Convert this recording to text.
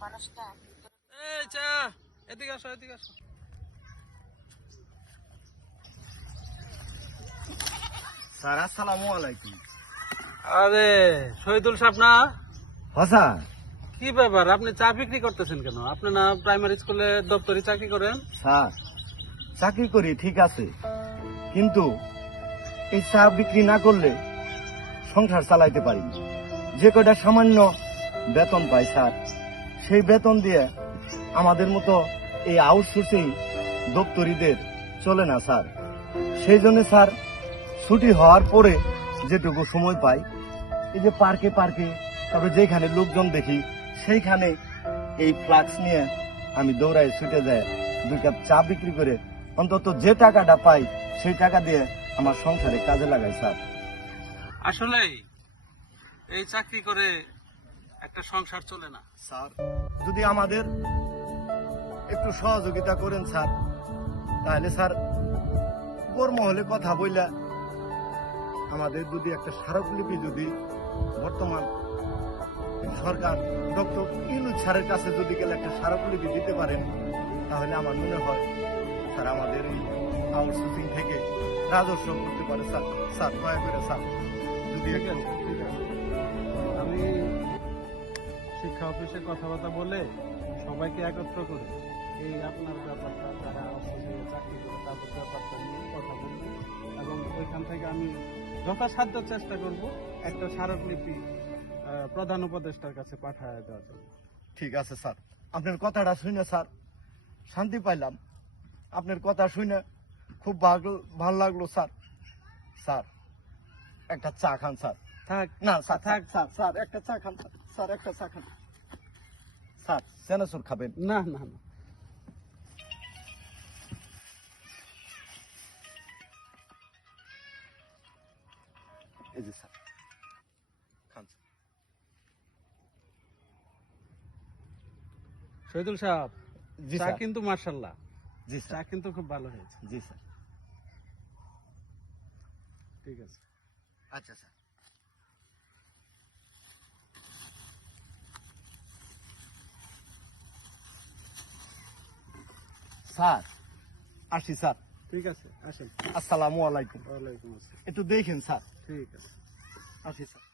এই চা, এদিকে আসো, এদিকে আসো। স্যার আসসালামু আলাইকুম। আরে শহীদুল সাহেব না? হসা কি ব্যাপার, আপনি চা বিক্রি করতেছেন কেন? আপনি না প্রাইমারি স্কুলে দপ্তরি চাকরি করেন? স্যার চাকরি করি ঠিক আছে, কিন্তু এই চা বিক্রি না করলে সংসার চালাইতে পারি না। যে কয়টা সামান্য বেতন পাই স্যার, সেই বেতন দিয়ে আমাদের মতো এই আউটসোর্সিং দপ্তরিদের চলে না স্যার। সেই জন্য স্যার ছুটি হওয়ার পরে যেটুকু সময় পাই, এই যে পার্কে পার্কে তারপরে যেখানে লোকজন দেখি সেইখানে এই ফ্লাক্স নিয়ে আমি দৌড়ায় ছুটে যায়, 2 কাপ চা বিক্রি করে অন্তত যে টাকাটা পাই সেই টাকা দিয়ে আমার সংসারে কাজে লাগাই স্যার। আসলে এই চাকরি করে একটা সংসার চলে না স্যার যদি আমাদের একটু সহযোগিতা করেন স্যার, তাহলে স্যার উপর মহলে কথা বইলা আমাদের যদি একটা স্মারকলিপি যদি বর্তমান সরকার ডক্টর ইউনূস স্যারের কাছে যদি গেলে একটা স্মারকলিপি দিতে পারেন, তাহলে আমার মনে হয় স্যার আমাদের এই আউটসোর্সিং থেকে রাজস্ব করতে পারে স্যার। স্যার দয়া করে স্যার যদি ঠিক একটু আছে, ঠিক আছে। আমি শিক্ষা অফিসে কথাবার্তা বলে সবাইকে একত্র করে এই আপনার ব্যাপারটা, যারা আউটসোর্সিংয়ে চাকরি করে তাদের ব্যাপারটা নিয়ে কথা বলবো, এবং ওইখান থেকে আমি যথাসাধ্য চেষ্টা করব একটা স্মারকলিপি প্রধান উপদেষ্টার কাছে পাঠায় দেওয়ার জন্য। ঠিক আছে স্যার, আপনার কথাটা শুনে স্যার শান্তি পাইলাম। আপনার কথা শুনে খুব ভালো লাগলো স্যার। স্যার একটা চা খান স্যার। থাক না স্যার থাক। স্যার স্যার একটা চা খান স্যার। স্যার একটা চা খান স্যার। সেনাসুর খাবেন? না না না, এই যে স্যার খান স্যার। শহীদুল সাহেব, জি চা স্যার। কিন্তু মার্শাল্লাহ, জি চা স্যার। কিন্তু খুব ভালো হয়েছে। জি স্যার। ঠিক আছে। আচ্ছা স্যার। স্যার আসি স্যার। ঠিক আছে, আসেন। আসসালামু আলাইকুম। ওয়ালাইকুম আসসালাম। একটু দেখেন স্যার। ঠিক আছে। আসি স্যার।